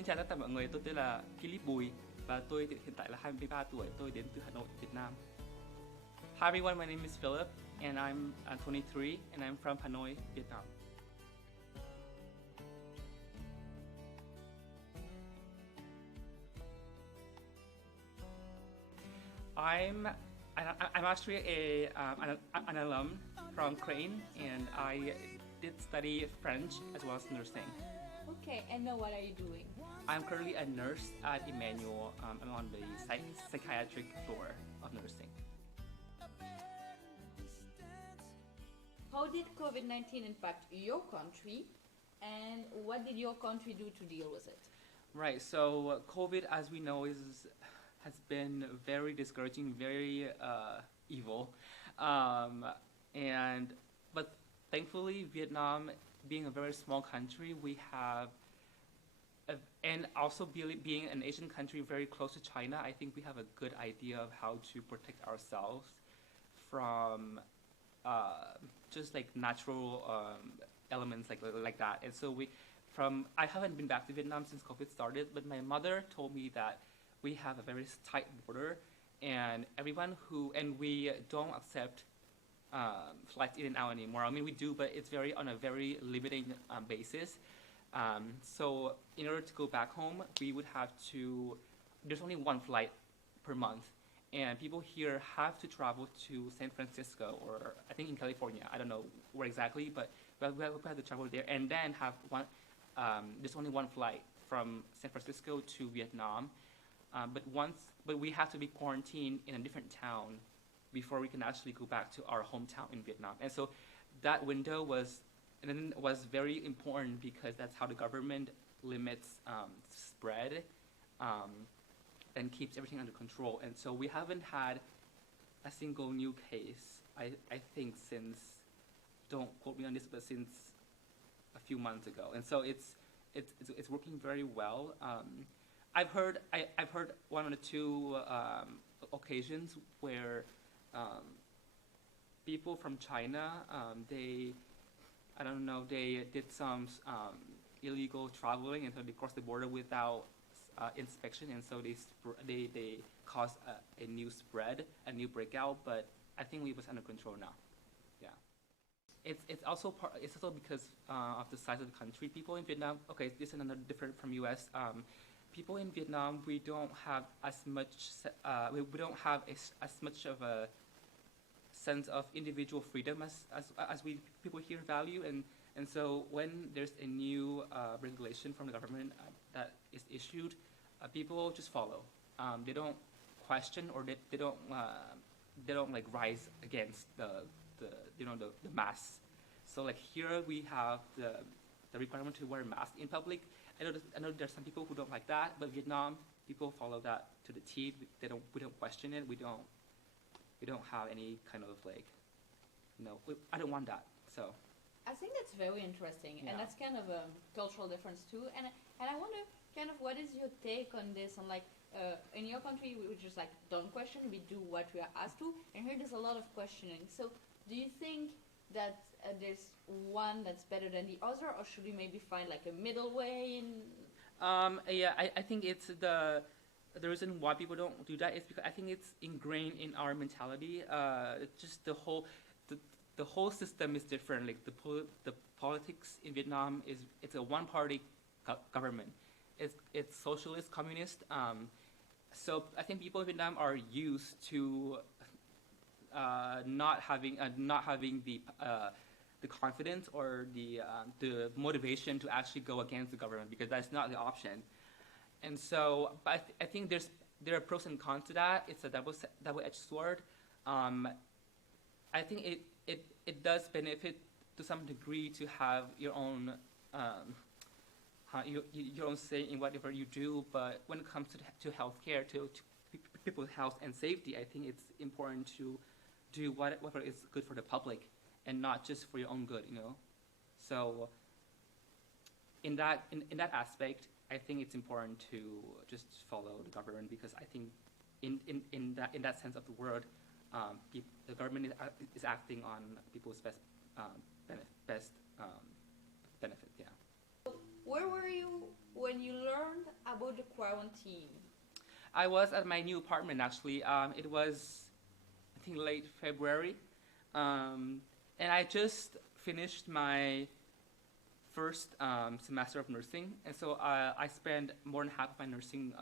Xin chào tất cả mọi người, tôi tên là Philip Bùi và tôi hiện tại là 23 tuổi, tôi đến từ Hà Nội, Việt Nam. Hi everyone, my name is Philip and I'm 23 and I'm from Hanoi, Vietnam. I'm I'm actually an alum from Creighton and I did study French as well as nursing. Okay, and now what are you doing? I'm currently a nurse at Emmanuel. I'm on the psychiatric floor of nursing. How did COVID-19 impact your country, and what did your country do to deal with it? Right, so COVID, as we know, has been very discouraging, very evil, um, but thankfully, Vietnam, being a very small country, we have, and also being an Asian country very close to China, I think we have a good idea of how to protect ourselves from just like natural elements like that. And so I haven't been back to Vietnam since COVID started, but my mother told me that we have a very tight border, and we don't accept flights in and out anymore. I mean, we do, but it's on a very limited basis. So in order to go back home, there's only one flight per month. And people here have to travel to San Francisco, or I think in California, I don't know where exactly, but we have to travel there and then have there's only one flight from San Francisco to Vietnam. But we have to be quarantined in a different town before we can actually go back to our hometown in Vietnam. And so that window was very important because that's how the government limits spread and keeps everything under control. And so we haven't had a single new case, I think, since, don't quote me on this, but since a few months ago. And so it's working very well. I've heard one or two occasions where people from China, they did some illegal traveling, and so they crossed the border without inspection, and so they caused a new spread, a new breakout. But I think we was under control now. Yeah, it's also because of the size of the country. People in Vietnam, okay, this is another different from U.S. People in Vietnam, we don't have as much of a sense of individual freedom as people here value, and so when there's a new regulation from the government that is issued, people just follow. They don't question, or they don't like rise against the mask. So like here we have the requirement to wear a mask in public. I know there's some people who don't like that, but Vietnam, people follow that to the T. We don't question it. We don't have any kind of like, I don't want that. So I think that's very interesting, yeah. And that's kind of a cultural difference too. And I wonder, kind of, what is your take on this? On like, in your country, we just like don't question, we do what we are asked to, and here there's a lot of questioning. So, do you think that there's one that's better than the other, or should we maybe find like a middle way? Yeah, I think it's the reason why people don't do that is because I think it's ingrained in our mentality. Just the whole system is different. Like the politics in Vietnam it's a one-party government. It's socialist, communist. So I think people in Vietnam are used to not having the confidence or the motivation to actually go against the government, because that's not the option. And so, but I think there are pros and cons to that. It's a double-edged sword. I think it does benefit to some degree to have your own say in whatever you do. But when it comes to healthcare, to people's health and safety, I think it's important to do whatever is good for the public and not just for your own good. So in that aspect, I think it's important to just follow the government, because I think in that sense of the word, the government is acting on people's best benefit. Yeah. Where were you when you learned about the quarantine? I was at my new apartment actually. It was, I think, late February, and I just finished my first semester of nursing, and so I spent more than half of my nursing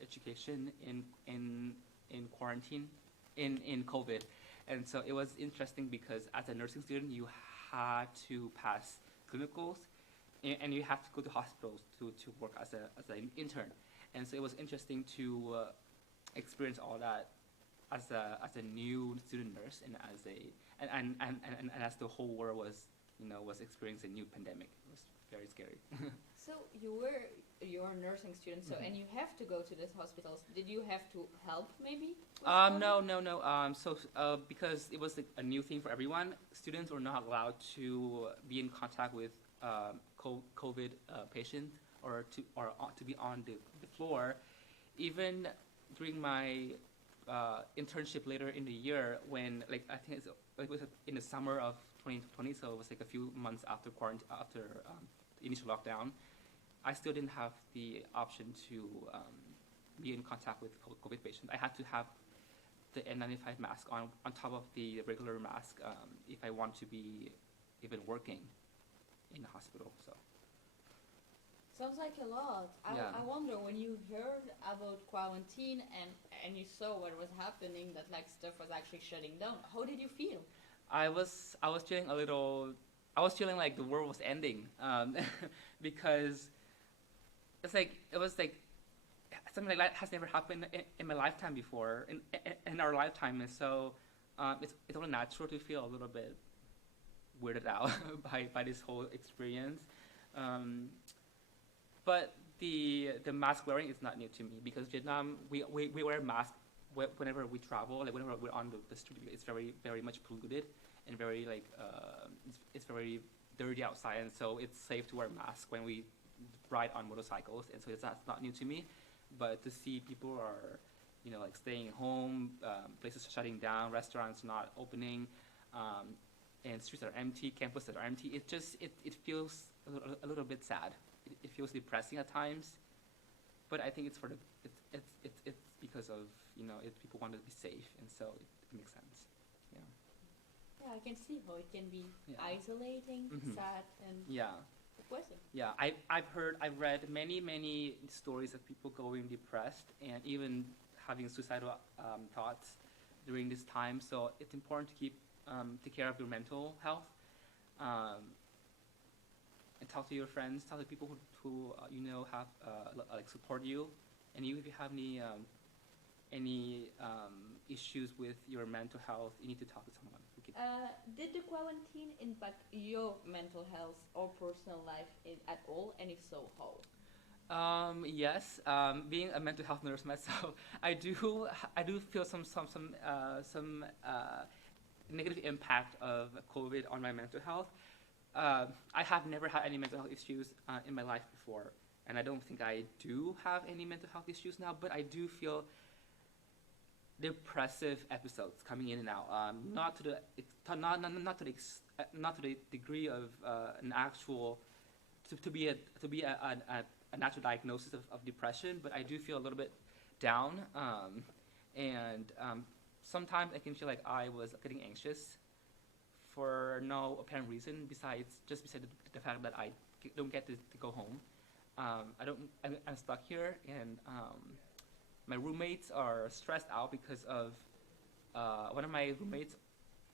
education in quarantine, in COVID, and so it was interesting because as a nursing student you had to pass clinicals, and you have to go to hospitals to work as an intern, and so it was interesting to experience all that as a new student nurse, and as the whole world was experiencing a new pandemic. It was very scary. So you're a nursing student, so Mhm. and you have to go to these hospitals. Did you have to help maybe? With No, COVID? no, no. Because it was a new thing for everyone, students were not allowed to be in contact with COVID patients to be on the floor. Even during my internship later in the year, when I think it was in the summer of 2020, so it was like a few months after quarantine, after the initial lockdown, I still didn't have the option to be in contact with COVID patients. I had to have the N95 mask on top of the regular mask if I want to be even working in the hospital. So Sounds like a lot. yeah. I wonder when you heard about quarantine and you saw what was happening, that like stuff was actually shutting down. How did you feel? I was feeling a little. I was feeling like the world was ending because it was like something like that has never happened in my lifetime before, in our lifetime, and so it's only natural to feel a little bit weirded out by this whole experience. Um, but the mask wearing is not new to me because Vietnam we wear masks whenever we travel, like whenever we're on the street. It's very much polluted and very it's very dirty outside, and so it's safe to wear masks when we ride on motorcycles, and so that's not new to me. But to see people are, staying home, places shutting down, restaurants not opening, and streets are empty, campuses are empty, it feels a little bit sad. It feels depressing at times, but I think it's for the it's because of people want to be safe, and so it makes sense. Yeah. Yeah, I can see how it can be Yeah. isolating, Mhm. sad, and Yeah. depressing. Yeah, I've read many stories of people going depressed and even having suicidal thoughts during this time. So it's important to take care of your mental health, um, and talk to your friends, talk to people who have support you, and even if you have any issues with your mental health, you need to talk to someone who can. Did the quarantine impact your mental health or personal life at all? And if so, how? Yes, being a mental health nurse myself, I do feel some negative impact of COVID on my mental health. I have never had any mental health issues in my life before, and I don't think I do have any mental health issues now. But I do feel depressive episodes coming in and out. Not to the not to the degree of an actual to be a natural diagnosis of depression, but I do feel a little bit down, and sometimes I can feel like I was getting anxious for no apparent reason besides the fact that I don't get to go home. I'm stuck here, and my roommates are stressed out because of one of my roommates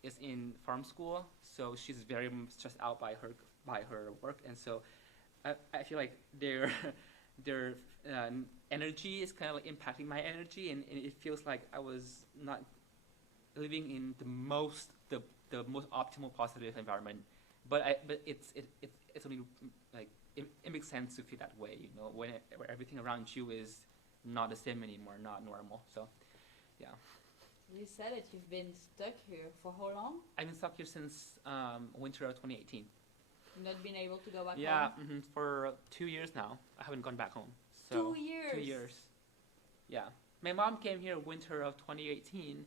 is in farm school, so she's very stressed out by her work, and so I feel like their energy is kind of like impacting my energy, and it feels like I was not living in the most optimal positive environment. But it's only like it makes sense to feel that way, when where everything around you is not the same anymore, not normal. So, yeah. You said it. You've been stuck here for how long? I've been stuck here since winter of 2018. Not been able to go back Yeah, home? for 2 years now. I haven't gone back home. So 2 years. 2 years. Yeah. My mom came here winter of 2018,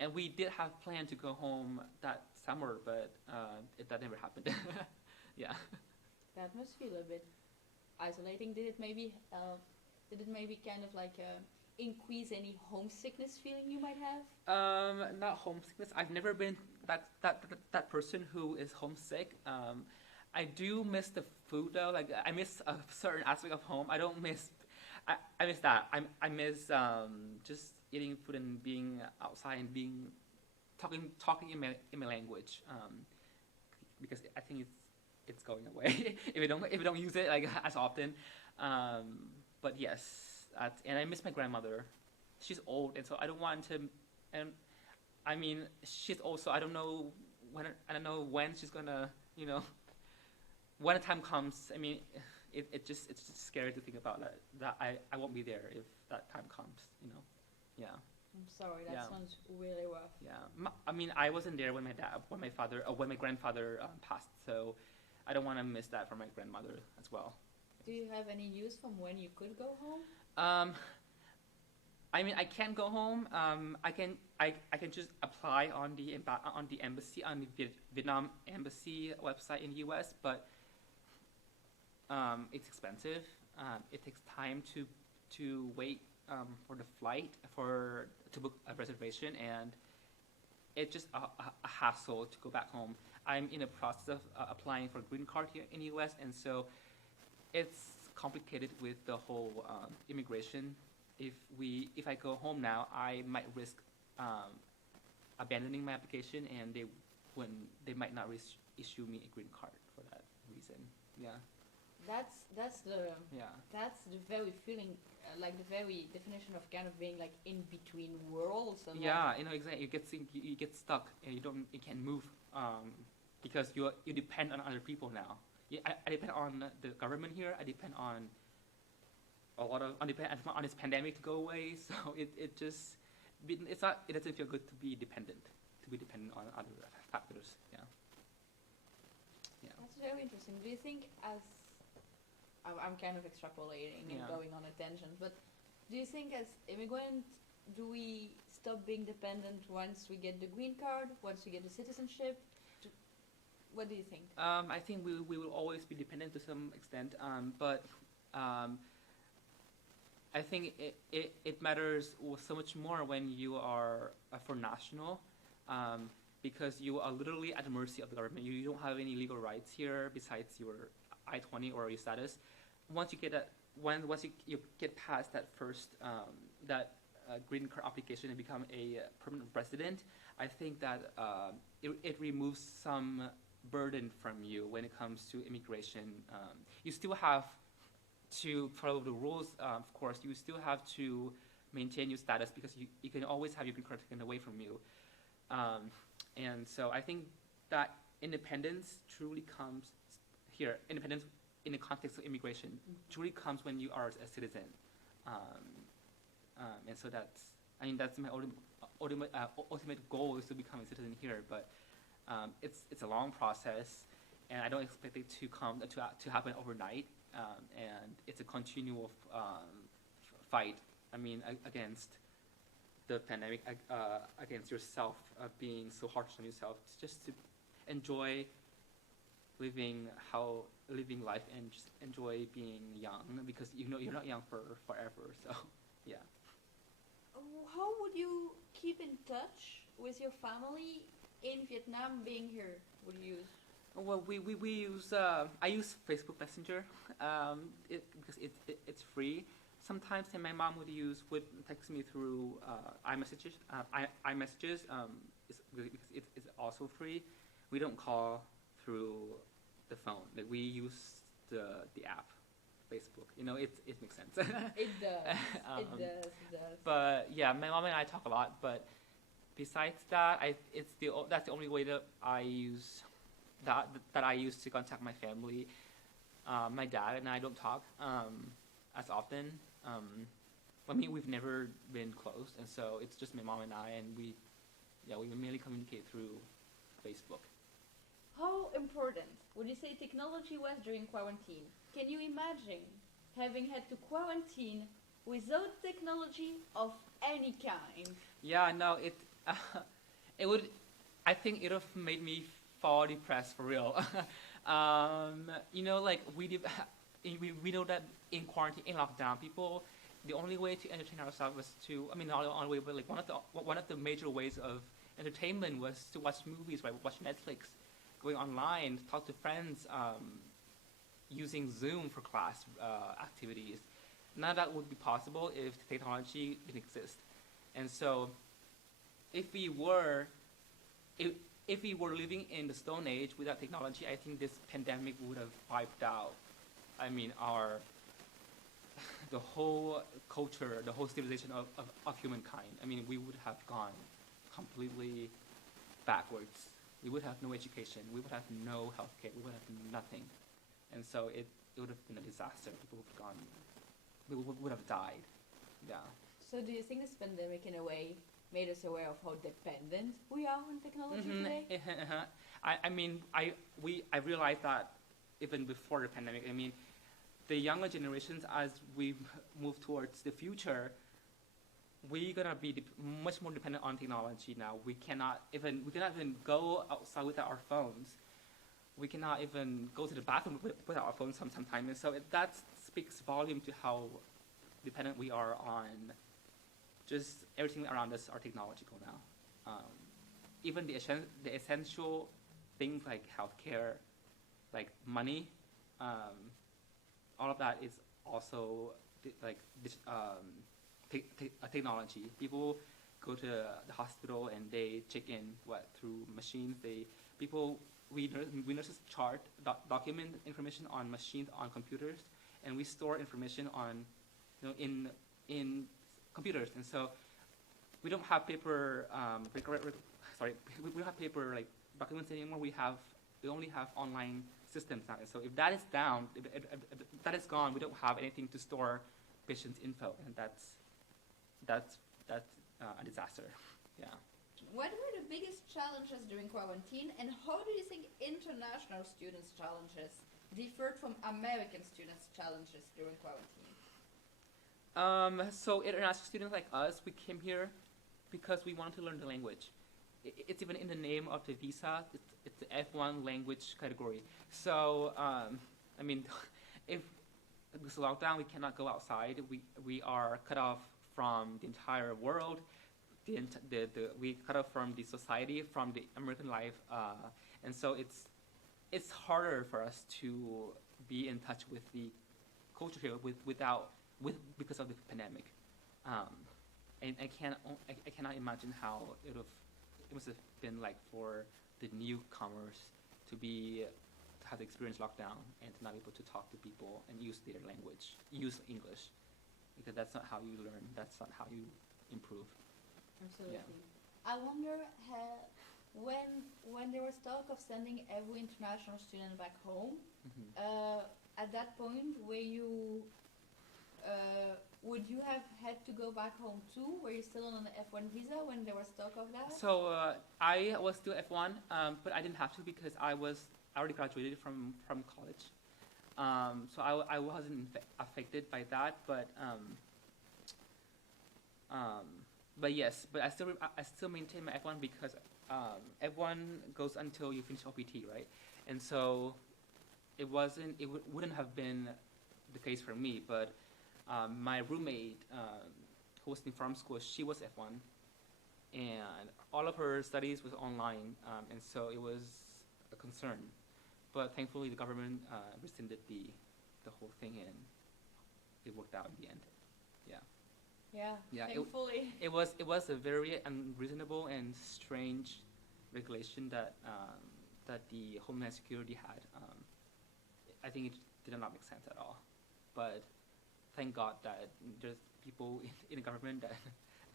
and we did have planned to go home that summer, but that never happened. Yeah. That must feel a bit isolating? Did it maybe kind of like increase any homesickness feeling you might have? Not homesickness. I've never been that person who is homesick. I do miss the food though. Like I miss a certain aspect of home. I don't miss. I miss that. I miss just eating food and being outside and being talking in my language. Because I think it's going away if we don't use it like as often. But yes, and I miss my grandmother. She's old, and so I don't want to. And I mean, she's also I don't know when she's gonna when the time comes. I mean, it's just scary to think about that I won't be there if that time comes. Yeah. I'm sorry, that Yeah. sounds really rough. Yeah, I mean, I wasn't there when when my grandfather passed, so I don't want to miss that for my grandmother as well. Do you have any use from when you could go home? I mean, I can't go home. I can just apply on the embassy on the Vietnam embassy website in the U.S., but it's expensive. It takes time to wait for the flight to book a reservation, and it's just a hassle to go back home. I'm in the process of applying for a green card here in the U.S., and so it's complicated with the whole immigration. If I go home now, I might risk abandoning my application, and they might not issue me a green card for that reason. Yeah. That's Yeah. the very feeling, like the very definition of kind of being like in between worlds. And Yeah, exactly. You get stuck, and you can't move because you depend on other people now. Yeah, I depend on the government here. I depend on on this pandemic to go away. So it doesn't feel good to be dependent on other factors. Yeah. Yeah. That's very interesting. Do you think I'm kind of extrapolating and Yeah. going on a tangent, but do you think as immigrant, do we stop being dependent once we get the green card, once we get the citizenship? What do you think? I think we will always be dependent to some extent, but I think it matters so much more when you are a foreign national, because you are literally at the mercy of the government. You don't have any legal rights here besides your I-20 or your status. Once you you get past that first green card application and become a permanent resident, I think that it removes some burden from you when it comes to immigration. You still have to follow the rules, of course. You still have to maintain your status because you can always have your green card taken away from you. And so I think that independence truly comes here. Independence in the context of immigration truly comes when you are a citizen. And so that's my ultimate goal, is to become a citizen here. But it's a long process, and I don't expect it to happen overnight. And it's a continual fight. I mean, against the pandemic, against yourself, being so harsh on yourself, just to enjoy living life and just enjoy being young, because you're not young forever. So yeah. How would you keep in touch with your family in Vietnam being here? Would you use? Well, we use I use Facebook Messenger because it's free. Sometimes my mom would text me through iMessages. iMessages because it's also free. We don't call through the phone. Like, we use the app, Facebook. It makes sense. It does. It does. But yeah, my mom and I talk a lot. But besides that, that's the only way that I use to contact my family. My dad and I don't talk as often. I mean, we've never been close, and so it's just my mom and I, and we mainly communicate through Facebook. How important would you say technology was during quarantine? Can you imagine having had to quarantine without technology of any kind? Yeah, no, it would. I think it would have made me fall depressed for real. Like we know that in quarantine, in lockdown, people, the only way to entertain ourselves was to, I mean, not the only way, but like one of the major ways of entertainment was to watch movies, right? Watch Netflix, going online, talk to friends, using Zoom for class activities. None of that would be possible if technology didn't exist. And so, if we were, if, if we were living in the Stone Age without technology, I think this pandemic would have wiped out. I mean, the whole culture, the whole civilization of humankind. I mean, we would have gone completely backwards. We would have no education. We would have no healthcare. We would have nothing. And so it would have been a disaster. People would have gone, we would have died. Yeah. So do you think this pandemic, in a way, made us aware of how dependent we are on technology today? I mean, I realized that even before the pandemic. I mean, the younger generations, as we move towards the future, we're gonna be much more dependent on technology now. We cannot even go outside without our phones. We cannot even go to the bathroom without our phones sometimes. And so that speaks volume to how dependent we are on just everything around us are technological now. Even the essential things like healthcare, like money, all of that is also technology. People go to the hospital and they check in through machines. We nurses document information on machines on computers, and we store information on in computers. And so we don't have paper we don't have paper like documents anymore. We only have online systems now. And so if that is down, if that is gone, we don't have anything to store patients' info, and that's a disaster. Yeah. What were the biggest challenges during quarantine, and how do you think international students' challenges differed from American students' challenges during quarantine? So international students like us, we came here because we wanted to learn the language. It's even in the name of the visa. It's the F1 language category. So, I mean, if this lockdown, we cannot go outside. We are cut off from the entire world. We cut off from the society, from the American life, and so it's harder for us to be in touch with the culture here because of the pandemic. And I cannot imagine how it must have been like for the newcomers to have the experience lockdown and to not be able to talk to people and use their language, use English, because that's not how you learn. That's not how you improve. Absolutely. Yeah. I wonder when there was talk of sending every international student back home. At that point, would you have had to go back home too? Were you still on an F1 visa when there was talk of that? So I was still F1, but I didn't have to because I already graduated from college. So I wasn't affected by that, but yes, but I still maintain my F1 because F1 goes until you finish OPT, right? And so it wouldn't have been the case for me, but my roommate who was in farm school, she was F1, and all of her studies was online, and so it was a concern. But thankfully, the government rescinded the whole thing, and it worked out in the end. Yeah. Yeah. Thankfully. It was a very unreasonable and strange regulation that the Homeland Security had. I think it did not make sense at all. But thank God that there's people in the government that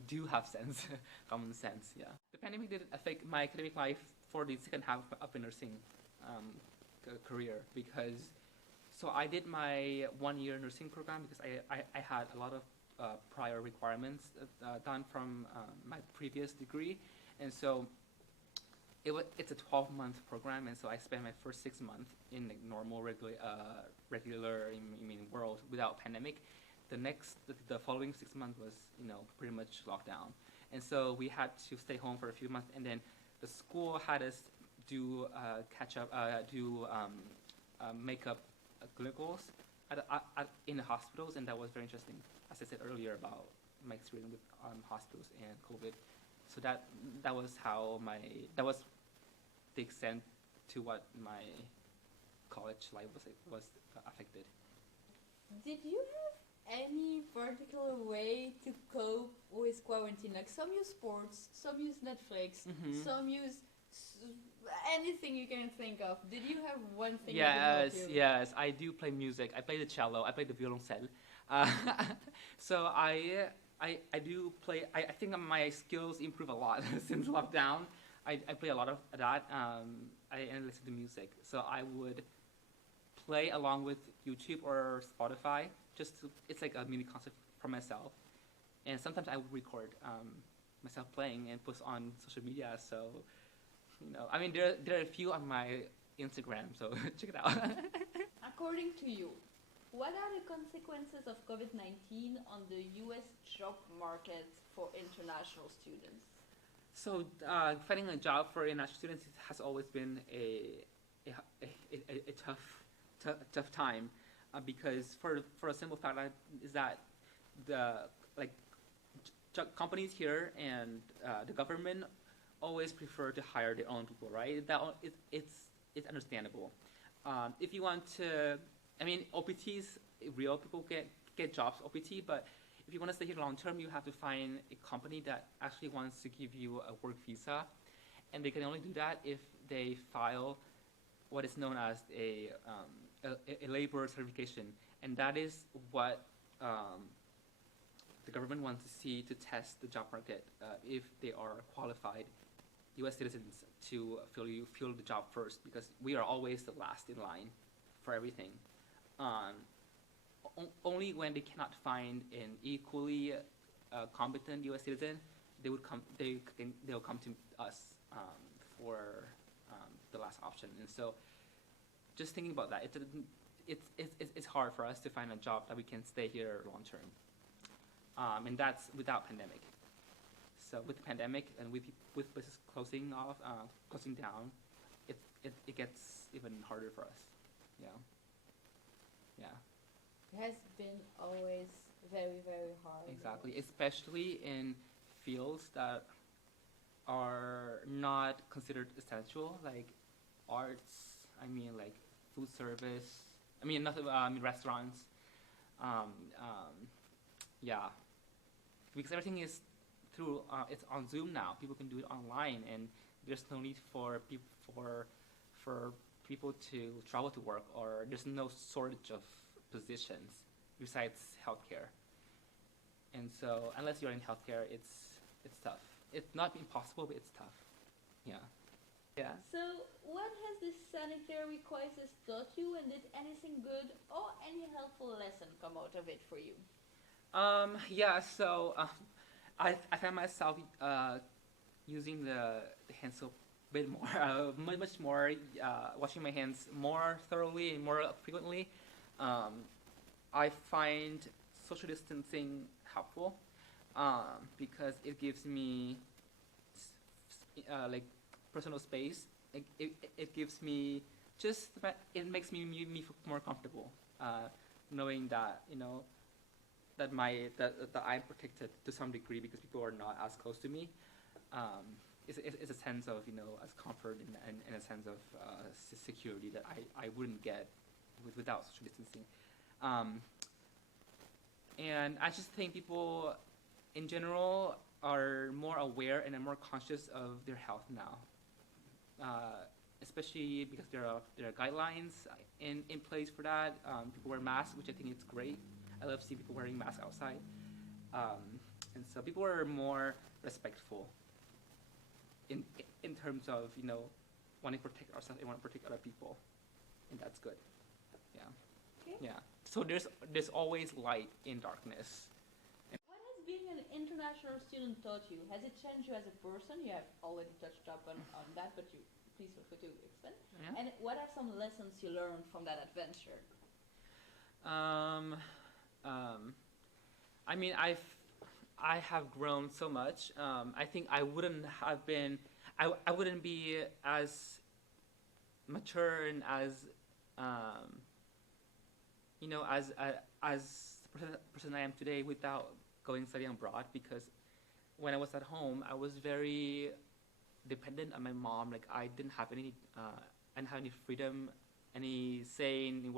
do have sense, common sense. Yeah. The pandemic didn't affect my academic life for the second half of the nursing career because I did my 1-year nursing program because I had a lot of prior requirements done from my previous degree, and so it's a 12-month program, and so I spent my first 6 months in the normal regular world without pandemic. The following 6 months was pretty much lockdown, and so we had to stay home for a few months, and then the school had us do catch up, make up clinicals in the hospitals, and that was very interesting, as I said earlier, about my experience with hospitals and COVID. So that was how that was the extent to what my college life was affected. Did you have any particular way to cope with quarantine? Like some use sports, some use Netflix, some use anything you can think of. Did you have one thing that could help you? Yes, I do play music. I play the cello. I play the violoncelle. Uh, so I do play. I think my skills improve a lot since lockdown. I play a lot of that. And listen to music. So I would play along with YouTube or Spotify. It's like a mini concert for myself. And sometimes I would record myself playing and post on social media. So I mean, there are a few on my Instagram. So check it out. According to you, what are the consequences of COVID-19 on the US job market for international students? So finding a job for international students has always been a tough time because for a simple fact is that the like companies here and the government always prefer to hire their own people, right? It's understandable. If you want to, I mean, OPTs, real people get jobs OPT, but if you want to stay here long term, you have to find a company that actually wants to give you a work visa, and they can only do that if they file what is known as a labor certification, and that is what the government wants to see to test the job market if they are qualified U.S. citizens to fill the job first, because we are always the last in line for everything. Only when they cannot find an equally competent U.S. citizen, they'll come to us for the last option. And so, just thinking about that, it's hard for us to find a job that we can stay here long term, and that's without pandemic. So with the pandemic and with business closing down, it gets even harder for us. Yeah. It has been always very, very hard. Exactly, especially in fields that are not considered essential, like arts. I mean, like food service. I mean, restaurants. Yeah, because everything is through. It's on Zoom now. People can do it online, and there's no need for people to travel to work, or there's no shortage of positions besides healthcare. And so, unless you're in healthcare, it's tough. It's not impossible, but it's tough. Yeah. Yeah. So, what has this sanitary crisis taught you, and did anything good or any helpful lesson come out of it for you? Yeah. So, I found myself using the hand soap a bit more, much more, washing my hands more thoroughly and more frequently. I find social distancing helpful because it gives me like personal space. It gives me it makes me feel more comfortable, knowing that that I'm protected to some degree because people are not as close to me. It's a sense of as comfort and a sense of security that I wouldn't get without social distancing. And I just think people in general are more aware and are more conscious of their health now, especially because there are guidelines in place for that. People wear masks, which I think is great. I love seeing people wearing masks outside, and so people are more respectful in terms of wanting to protect ourselves and want to protect other people, and that's good. Yeah. Okay. Yeah. So there's always light in darkness. What has being an international student taught you? Has it changed you as a person? You have already touched up on that, but please feel free to expand. Yeah. And what are some lessons you learned from that adventure? I mean, I have grown so much. I think I wouldn't have been, I wouldn't be as mature and as you know, as the person I am today without going studying abroad, because when I was at home, I was very dependent on my mom. Like I didn't have any freedom, any say in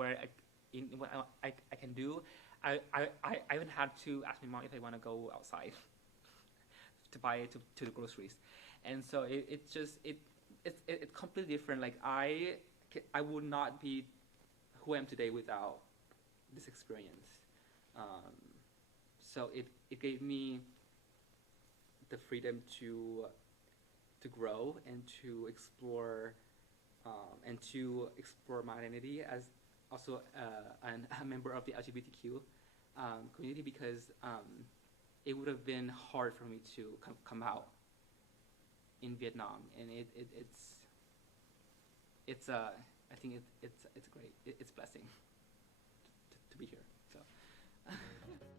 in what I can do. I even had to ask my mom if I want to go outside to buy it to the groceries, and so it's completely different. Like I would not be who I am today without this experience. Um, so it gave me the freedom to grow and to explore my identity as also a member of the LGBTQ community, because it would have been hard for me to come out in Vietnam, and it's I think it's great. It's a blessing to be here. So.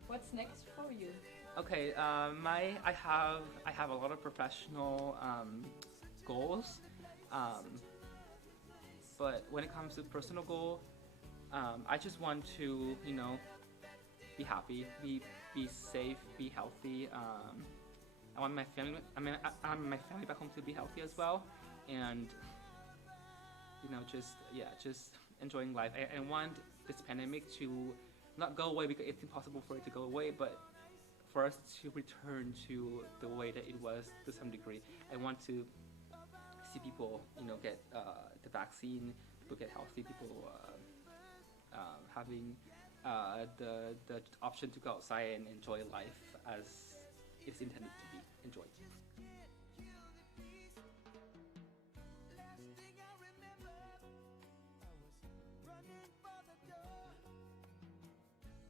What's next for you? Okay, I have a lot of professional goals, um, but when it comes to personal goal, I just want to, you know, be happy, be safe, be healthy. I want my family. I want my family back home to be healthy as well, and you know, just enjoying life. I want this pandemic to not go away, because it's impossible for it to go away, but for us to return to the way that it was to some degree. I want to see people, you know, get the vaccine, people get healthy, people having the option to go outside and enjoy life as it's intended to be enjoyed.